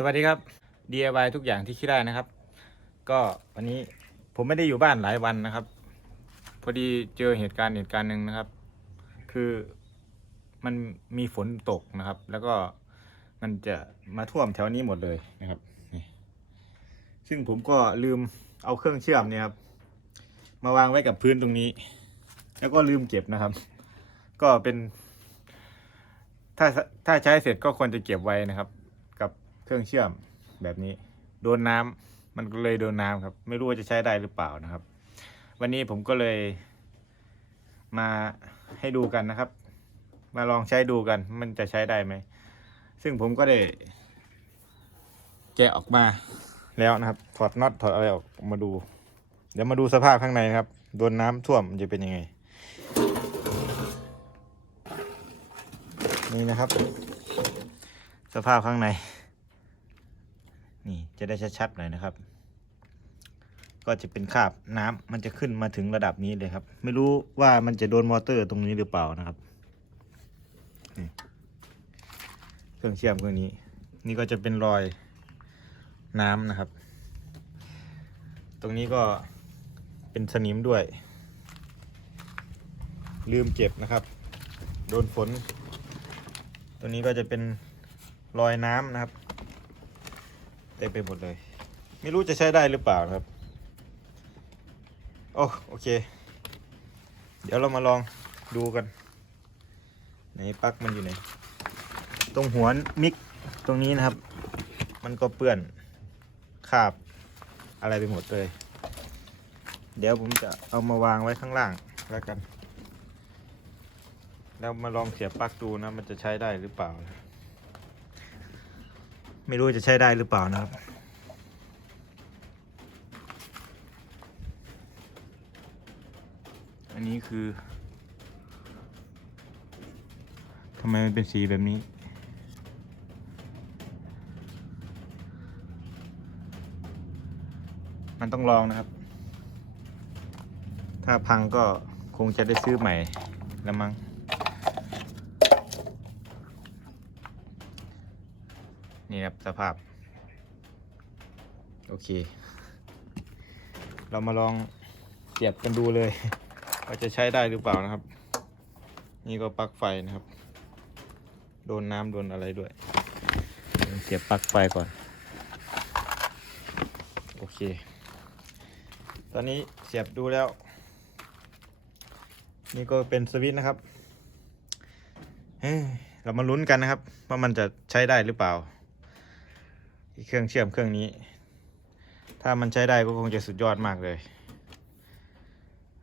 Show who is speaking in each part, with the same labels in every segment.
Speaker 1: สวัสดีครับ DIY ทุกอย่างที่คิดได้นะครับ ก็วันนี้ผมไม่ได้อยู่บ้านหลายวันนะครับ พอดีเจอเหตุการณ์เหตุการณ์หนึ่งนะครับ คือมันมีฝนตกนะครับ แล้วก็มันจะมาท่วมแถวนี้หมดเลยนะครับนี่ซึ่งผมก็ลืมเอาเครื่องเชื่อมเนี่ยครับ มาวางไว้กับพื้นตรงนี้ แล้วก็ลืมเก็บนะครับ ก็เป็น ถ้าถ้าใช้เสร็จก็ควรจะเก็บไว้นะครับ กับ เครื่องเชื่อมแบบนี้ โดนน้ำมันก็เลยโดนน้ำครับ ไม่รู้ว่าจะใช้ได้หรือเปล่านะครับ วันนี้ผมก็เลยมาให้ดูกันนะครับ มาลองใช้ดูกัน มันจะใช้ได้ไหม ซึ่งผมก็ได้แกะออกมาแล้วนะครับ ถอดน็อตถอดอะไรออกมาดู เดี๋ยวมาดูสภาพข้างในนะครับ โดนน้ำท่วมมันจะเป็นยังไง นี่นะครับ สภาพข้างใน นี่จะได้ชัดๆหน่อยนะครับ ก็จะเป็นคราบน้ำมันจะขึ้นมาถึงระดับนี้เลยครับ ไม่รู้ว่ามันจะโดนมอเตอร์ตรงนี้หรือเปล่านะครับเครื่องเชื่อมเครื่องนี้ นี่ก็จะเป็นรอยน้ำนะครับ ตรงนี้ก็เป็นสนิมด้วย ลืมเก็บนะครับ โดนฝน ตัวนี้ก็จะเป็นรอยน้ำนะครับ เต็มไปหมดเลย ไม่รู้จะใช้ได้หรือเปล่าครับ โอ้โอเค เดี๋ยวเรามาลองดูกันไหนปลั๊กมันอยู่ไหน ตรงหัวมิกตรงนี้นะครับ มันก็เปื้อนคาบอะไรไปหมดเลย เดี๋ยวผมจะเอามาวางไว้ข้างล่างแล้วกัน แล้วมาลองเสียบปลั๊กดูนะ มันจะใช้ได้หรือเปล่านะ ไม่รู้จะใช้ได้หรือเปล่านะครับ อันนี้คือทำไมมันเป็นสีแบบนี้ มันต้องลองนะครับ ถ้าพังก็คงจะได้ซื้อใหม่แล้วมั้ง นี่ครับสภาพ โอเค เรามาลองเสียบกันดูเลย ว่าจะใช้ได้หรือเปล่านะครับ นี่ก็ปลั๊กไฟนะครับ โดนน้ำโดนอะไรด้วย เสียบปลั๊กไฟก่อน โอเค ตอนนี้เสียบดูแล้ว นี่ก็เป็นสวิตช์นะครับเฮ้ยเรามาลุ้นกันนะครับ ว่ามันจะใช้ได้หรือเปล่า เครื่องเชื่อมเครื่องนี้ ถ้ามันใช้ได้ก็คงจะสุดยอดมากเลย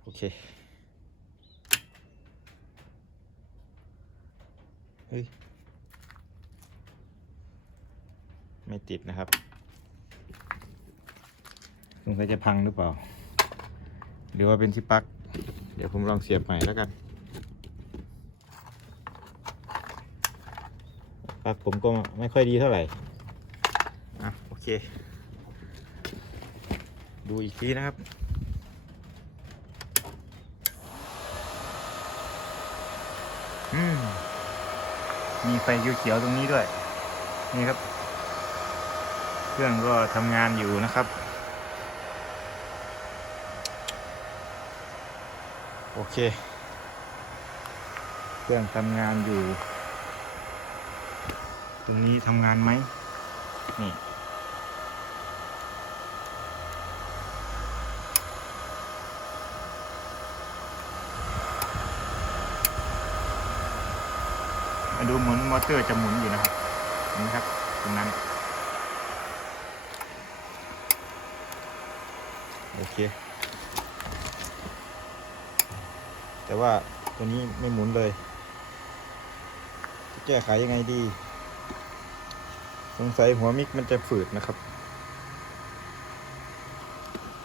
Speaker 1: โอเค เฮ้ย ไม่ติดนะครับสงสัยจะพังหรือเปล่า หรือว่าเป็นที่ปลั๊ก เดี๋ยวผมลองเสียบใหม่แล้วกันปลั๊กผมก็ไม่ค่อยดีเท่าไหร่ เค ดูอีกทีนะครับ อืม มีไฟเขียวๆตรงนี้ด้วย นี่ครับ เครื่องก็ทำงานอยู่นะครับ โอเค เครื่องทำงานอยู่ ตรงนี้ทำงานไหมนี่ ดูเหมือนมอเตอร์จะหมุนอยู่นะครับนี่ครับตรงนั้น โอเค แต่ว่าตัวนี้ไม่หมุนเลย จะแก้ไขยังไงดี สงสัยหัวมิกมันจะฝืดนะครับ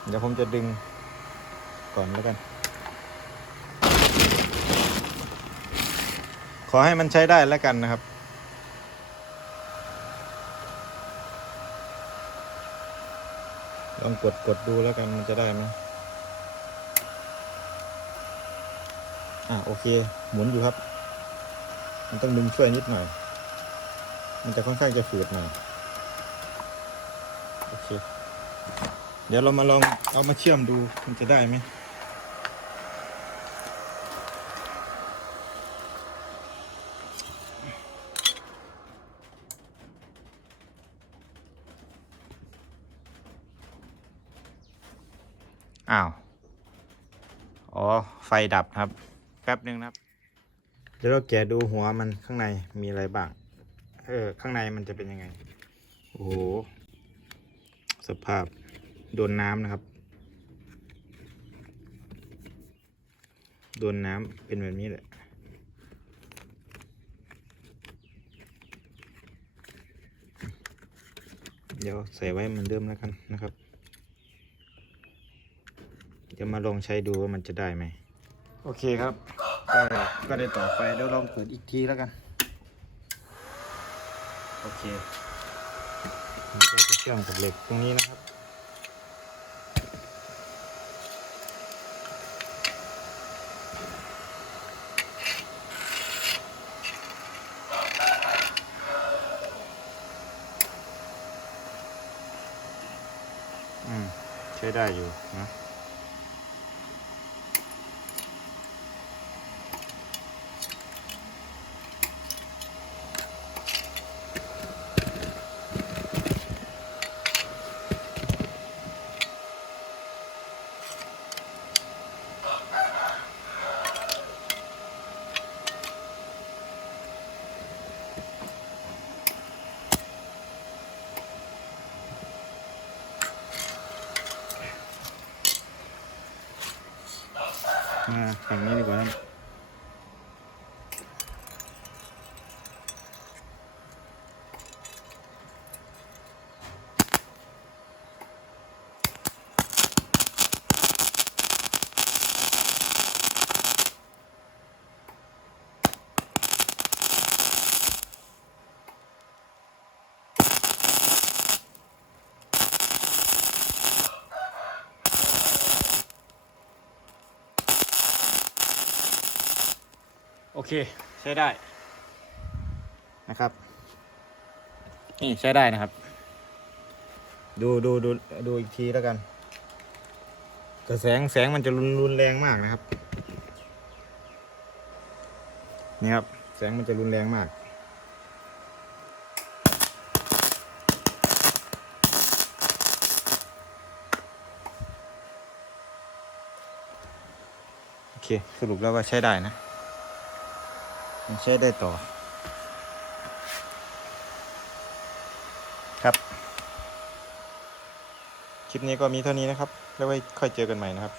Speaker 1: เดี๋ยวผมจะดึงก่อนแล้วกัน ขอให้มันใช้ได้แล้วกันนะครับ ลองกดกดดูแล้วกันมันจะได้ไหมอะโอเค หมุนอยู่ครับ มันต้องดึงช่วยนิดหน่อย มันจะค่อนข้างจะฝืดหน่อย โอเค เดี๋ยวเรามาลองเอามาเชื่อมดูมันจะได้ไหม อ้าว อ๋อ ไฟดับครับ แป๊บหนึ่งครับ เดี๋ยวเราแกะดูหัวมันข้างในมีอะไรบ้าง เออ ข้างในมันจะเป็นยังไง โอ้โห สภาพโดนน้ำนะครับ โดนน้ำเป็นแบบนี้แหละเดี๋ยวใส่ไว้เหมือนเดิมแล้วกันนะครับ ดี๋ยวมาลองใช้ดูว่ามันจะได้ไหม โอเคครับ ก็ก็ได้ต่อไฟแล้วลองเปิดอีกทีแล้วกัน โอเคนี่ก็จะเชื่อมกับเหล็กตรงนี้นะครับอืมใช้ได้อยู่นะ มาฝั่งนี้ดีกว่า อเคใช้ได้นะครับ นี่ใช้ได้นะครับ ดูดูดูดูอีกทีแล้วกันแต่แสงแสงมันจะรุนรุนแรงมากนะครับนี่ครับ แสงมันจะรุนแรงมาก โอเค สรุปแล้วว่าใช้ได้นะ มันใช้ได้ต่อ ครับ คลิปนี้ก็มีเท่านี้นะครับ แล้วไว้ค่อยเจอกันใหม่นะครับ